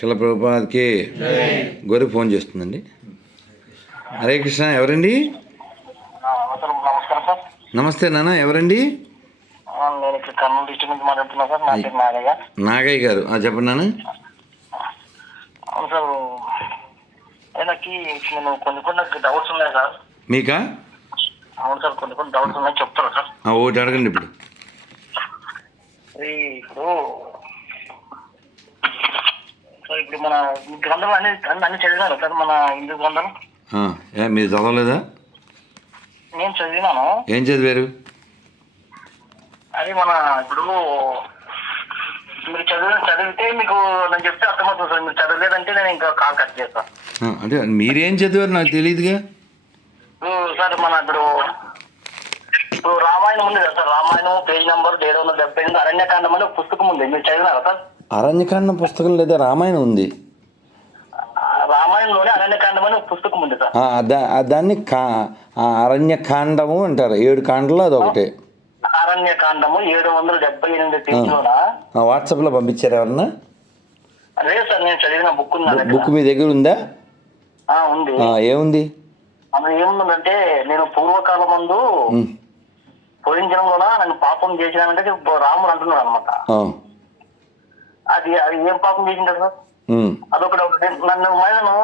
శిల ప్రభుపాద్కి ఫోన్ చేస్తుందండి. హరే కృష్ణ ఎవరండి? నమస్తే నాన్న ఎవరండి? నాగయ్య. గారు. చెప్పండి నాన్న. సార్ నేను కొన్ని కొన్ని డౌట్స్ ఉన్నాయి సార్. మీకా? అవును సార్ కొన్ని కొన్ని డౌట్స్ ఉన్నాయి చెప్తారా సార్? ఒకటి అడగండి ఇప్పుడు. ఇప్పుడు సార్ ఇప్పుడు మన గ్రంథం అన్ని అన్ని చదివినారు సార్ మన హిందూ గ్రంథం. ఏ మీరు చదవలేదా? నేను చదివినాను. ఏం చదివారు? అది మన ఇప్పుడు మీరు చదివి చదివితే మీకు నేను చెప్తే అర్థమవుతుంది సార్. మీరు చదవలేదంటే నేను ఇంకా కాల్ కట్ చేస్తాను అంటే మీరేం చదివారు నాకు తెలియదుగా ఇప్పుడు సార్ మన ఇప్పుడు ఇప్పుడు రామాయణం ఉంది కదా సార్. రామాయణం పేజ్ నెంబర్ ఏడు వందల డెబ్బై ఎనిమిది అరణ్యకాండం అనే పుస్తకం ఉంది. మీరు చదివినారా సార్? అరణ్యకాండం పుస్తకం లేదా రామాయణం ఉంది? రామాయణంలోనే అరణ్యకాండం అనే ఒక పుస్తకం ఉంది సార్. దాన్ని కా ఆ, అరణ్యకాండము అంటారు. ఏడు కాండలో అది ఒకటే అరణ్యకాండము ఏడు వందల డెబ్బై ఎనిమిది పేజీలోన? ఆ, వాట్సాప్లో పంపించారు ఎవరన్నా? లేదు సార్ నేను చదివిన బుక్. బుక్ మీ దగ్గర ఉందా? ఆ, ఉంది. ఏముంది? అందులో ఏముందంటే నేను పూర్వకాలం ముందు పోయిన జనంలోన నన్ను పాపం చేసినానంటే రాముడు అంటున్నాడు అనమాట అది అది ఏం పాపం చేసింటారు సార్. అదొకటి. నన్ను మహిళను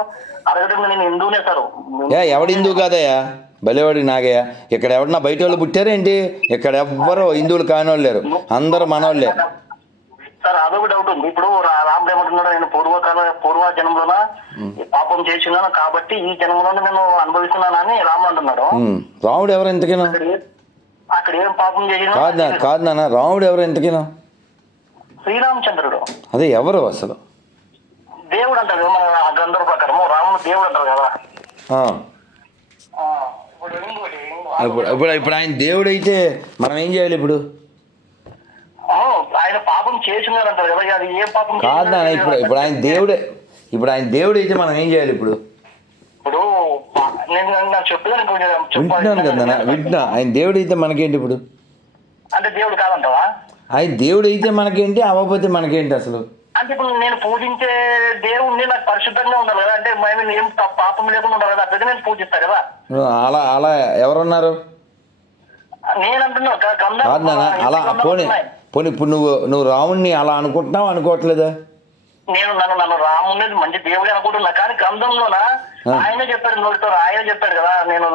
అడగడం నేను హిందూనే సార్. ఎవడు హిందూ కాదయ్యా? భలేవాడి నాగయ్య. ఇక్కడ ఎవడన్నా బయట వాళ్ళు పుట్టారేంటి? ఇక్కడ ఎవ్వరు హిందువులు కానివాళ్ళు లేరు అందరూ మనోళ్ళే. సార్ అదొక డౌట్ ఉంది. ఇప్పుడు రాముడు ఏమంటున్నాడు నేను పూర్వకాల పూర్వ జన్మలోన పాపం చేసినాను కాబట్టి ఈ జన్మలోనే నేను అనుభవిస్తున్నానని రాముడు అంటున్నాడు. రాముడు ఎవరు ఎంతకైనా అక్కడ ఏ- పాపం చేసినా కాదు నా కాదు. నాన్న రాముడు ఎవరు ఎంతకైనా శ్రీరామచంద్రుడు. అదే ఎవరు అసలు? దేవుడు అంటారు మన గంధర్వ ప్రకారం రాముడు దేవుడు అంటారు కదా ఇప్పుడు ఇప్పుడు ఇప్పుడు ఆయన దేవుడు అయితే మనం ఏం చేయాలి ఇప్పుడు? ఆయన పాపం చేసినారు అంటారు కదా అది ఏ పాపం కాదు నాన్న ఇప్పుడు ఇప్పుడు ఆయన దేవుడే ఇప్పుడు ఆయన దేవుడు అయితే మనం ఏం చేయాలి ఇప్పుడు? ఇప్పుడు నేను వింటున్నాను కదా వింటున్నా. ఆయన దేవుడు అయితే మనకేంటి ఇప్పుడు? అంటే దేవుడు కాదంటావా? ఆయన దేవుడు అయితే మనకేంటి అవ్వకపోతే మనకేంటి అసలు అంటే ఇప్పుడు నేను పూజించే దేవుణ్ణి నాకు పరిశుద్ధంగా ఉండాలి కదా అంటే మేము ఏం పాపం లేకుండా ఉండాలి కదా అట్లయితే నేను పూజిస్తా కదా అలా అలా ఎవరున్నారు నేను అంటున్నా అలా పోనీ. పోనీ ఇప్పుడు నువ్వు నువ్వు రాముణ్ణి అలా అనుకుంటున్నావు అనుకోవట్లేదా నేను నన్ను నన్ను రాముని మంచి దేవుడే అనుకుంటున్నా కానీ గ్రంథంలోన. ఆయనే చెప్పాడు నోటితో ఆయన చెప్పాడు కదా నేను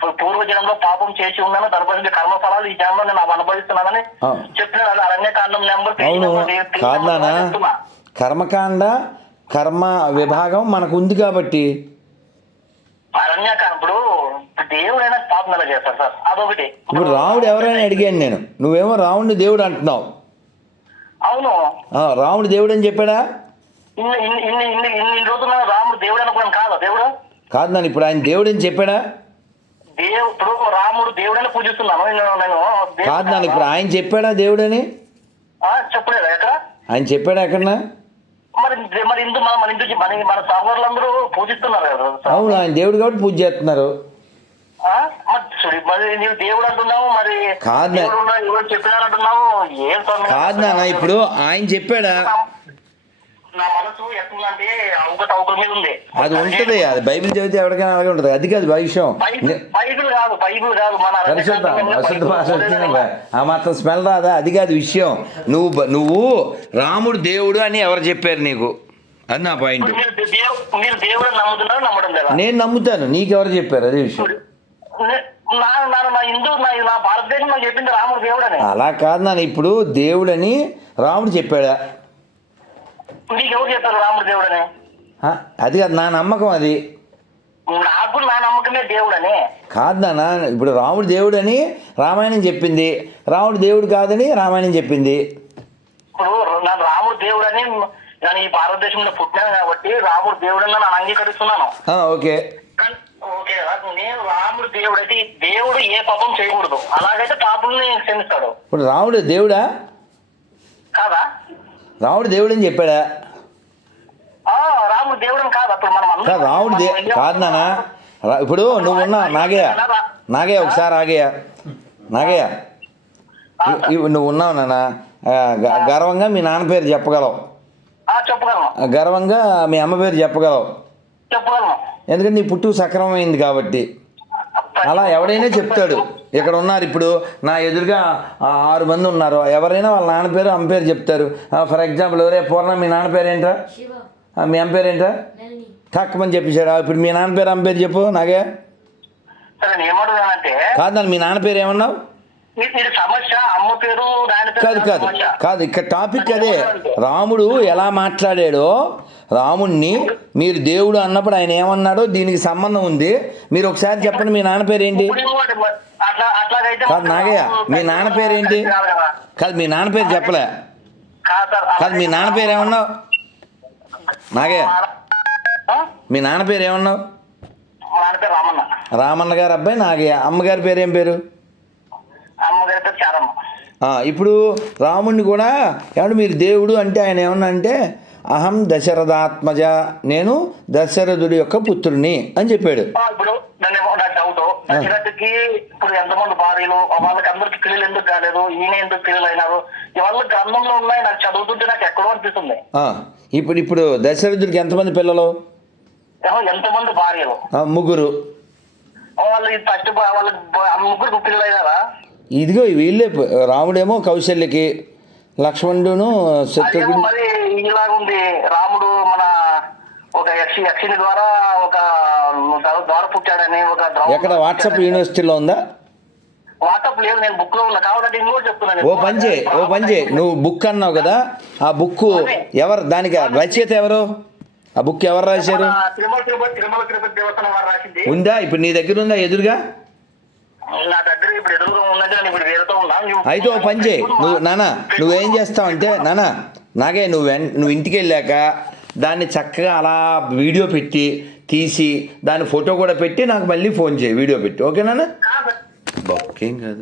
పూర్వ జనంలో పాపం చేసి ఉన్నాను దానిపై కర్మ ఫలాలు ఈ జనంలో నేను అనుభవిస్తున్నానని అది అరణ్యకాండం నెంబర్. కర్మకాండ కర్మ విభాగం మనకు ఉంది కాబట్టి అరణ్యకాండం ఇప్పుడు దేవుడైనా పాపం ఎలా చేస్తారు సార్. అదొకటి. ఇప్పుడు రాముడు ఎవరైనా అడిగాను నేను. నువ్వేమో రాముడిని దేవుడు అంటున్నావు. అవును. రాముడు దేవుడు అని చెప్పాడా? ఇన్ని ఇన్ని ఇన్ని ఇన్ని రోజులు రాముడు దేవుడు అనుకున్నాను కాదా దేవుడు? కాదు నాన్న ఇప్పుడు ఆయన దేవుడు అని చెప్పాడా? దేవు ఇప్పుడు రాముడు దేవుడని పూజిస్తున్నాను. నేను కాదు నాన్న ఇప్పుడు? ఆయన చెప్పాడా దేవుడని? ఆ, చెప్పలేదా. ఎక్కడ? ఆయన చెప్పాడా ఎక్కడన్నా? మరి మరి ఇందు మన మన ఇందు మన మన సహోదరులందరూ పూజిస్తున్నారు కదా. అవును ఆయన దేవుడు కాబట్టి పూజ చేస్తున్నారు. కాదు? కాదు నాన్న ఇప్పుడు ఆయన చెప్పాడా? అది ఉంటుంది అది బైబిల్ చదివితే ఎవరికైనా అలాగే ఉంటుంది. అది కాదు విషయం. అశుద్ధ ఆ మాత్రం స్మెల్ రాదా? అది కాదు విషయం. నువ్వు నువ్వు రాముడు దేవుడు అని ఎవరు చెప్పారు నీకు? అది నా పాయింట్ నేను నమ్ముతాను. నీకెవరు చెప్పారు? అదే విషయం. అలా కాదు నాన్న. ఇప్పుడు దేవుడని రాముడు చెప్పాడా? నీకు ఎవరు చెప్పారు రాముడు దేవుడని? అది కాదు నా నమ్మకం అది. నాకు నా నమ్మకమే దేవుడని. కాదు నాన్న ఇప్పుడు రాముడు దేవుడని రామాయణం చెప్పింది. రాముడు దేవుడు కాదని రామాయణం చెప్పింది. ఇప్పుడు నేను రాముడు దేవుడని నేను ఈ భారతదేశంలో పుట్టినాను కాబట్టి రాముడు దేవుడని నేను అంగీకరిస్తున్నాను. ఓకే. ఓకే నేను రాముడు దేవుడు అయితే దేవుడు ఏ పాపం చేయకూడదు. అలాగైతే క్షమిస్తాడు ఇప్పుడు రాముడు దేవుడా? కాదా? రాముడు దేవుడని చెప్పాడా? ఆ రాముడు దేవుడని కాదు. అప్పుడు మనం రాముడు దే కాదు ఇప్పుడు నువ్వు ఉన్నా నాగయ్య. నాగయ్య ఒకసారి ఆగయ్య. నాగయ్య. నువ్వు ఉన్నావు నాన్న. గర్వంగా మీ నాన్న పేరు చెప్పగలవు. గర్వంగా మీ అమ్మ పేరు చెప్పగలవు. ఎందుకంటే నీ పుట్టు సక్రమమైంది కాబట్టి. అలా ఎవడైనా చెప్తాడు. ఇక్కడ ఉన్నారు ఇప్పుడు నా ఎదురుగా ఆ ఆరు మంది ఉన్నారు. ఎవరైనా వాళ్ళ నాన్న పేరు అమ్మ పేరు చెప్తారు. ఫర్ ఎగ్జాంపుల్ ఎవరే పూర్ణ మీ నాన్న పేరు ఏంట్రా శివ. ఆ, మీ అమ్మ పేరు ఏంట్రా తక్కువని చెప్పేశాడు. ఇప్పుడు మీ నాన్న పేరు అమ్మ పేరు చెప్పు నాగే. సరే నేను ఏమంటున్నానంటే కాదు నాన్న మీ నాన్న పేరు ఏమన్నావు? కాదు కాదు. కాదు ఇక్కడ టాపిక్ అదే రాముడు ఎలా మాట్లాడాడో రాముణ్ణి మీరు దేవుడు అన్నప్పుడు ఆయన ఏమన్నాడో దీనికి సంబంధం ఉంది. మీరు ఒకసారి చెప్పండి మీ నాన్న పేరు ఏంటి కాదు నాగయ్య మీ నాన్న పేరు ఏంటి కాదు. మీ నాన్న పేరు చెప్పలే. కాదు మీ నాన్న పేరు ఏమన్నావు నాగయ్య? మీ నాన్న పేరు ఏమన్నావు రామన్న గారి అబ్బాయి నాగయ్య. అమ్మగారి పేరు ఏం పేరు? చారమ్మ ఇప్పుడు రాముణ్ణి కూడా ఏమంటే మీరు దేవుడు అంటే ఆయన ఏమన్నా అంటే అహం దశరథాత్మజ నేను దశరథుడి యొక్క పుత్రుని అని చెప్పాడు. ఇప్పుడు డౌట్. ఇప్పుడు ఎంతమంది భార్యలు వాళ్ళకి అందరికి పిల్లలు ఎందుకు కాలేదు ఈయన ఎందుకు పిల్లలు అయినారు గ్రంథంలో ఉన్నాయి నాకు చదువుతుంటే నాకు ఎక్కడో అనిపిస్తుంది. ఆ, ఇప్పుడు ఇప్పుడు దశరథుడికి ఎంతమంది పిల్లలు? ఏమో ఎంతమంది భార్యలు? ముగ్గురు. వాళ్ళు ఫస్ట్ వాళ్ళకి ముగ్గురు పిల్లలు అయినారా ఇదిగో వీళ్ళే రాముడేమో కౌశల్యకి లక్ష్మణుడును శత్రుఘ్నుడు మరి ఇలాగుంది. రాముడు మన ఒక యక్షి యక్షిని ద్వారా ఒక ద్వా- ద్వారా పుట్టాడని ఒక ఎక్కడ వాట్సాప్ యూనివర్సిటీలో ఉందా? వాట్సాప్ లేదు నేను బుక్లో ఉన్నా కాబట్టి ఇంకోటి చెప్తున్నాను ఓ చేయి ఓ చేయి. నువ్వు బుక్ అన్నావు కదా ఆ బుక్ ఎవరు దానికి రచయిత ఎవరు? ఆ బుక్ ఎవరు రాశారు? ఉందా? ఇప్పుడు నీ దగ్గర ఉందా ఎదురుగా? నా దగ్గర ఇప్పుడు ఎదురుగా ఉన్నది నేను ఇప్పుడు వేరుతో ఉన్నా నువ్వు- అయితే ఓ పని చేయి. నువ్వు నాన్న నువ్వేం చేస్తావంటే నాన్న నాగే నువ్వు నువ్వు ఇంటికి వెళ్ళాక దాన్ని చక్కగా అలా వీడియో పెట్టి తీసి దాని ఫోటో కూడా పెట్టి నాకు మళ్ళీ ఫోన్ చేయి వీడియో పెట్టి. ఓకేనా కాదు. బొక్కేం కాదు.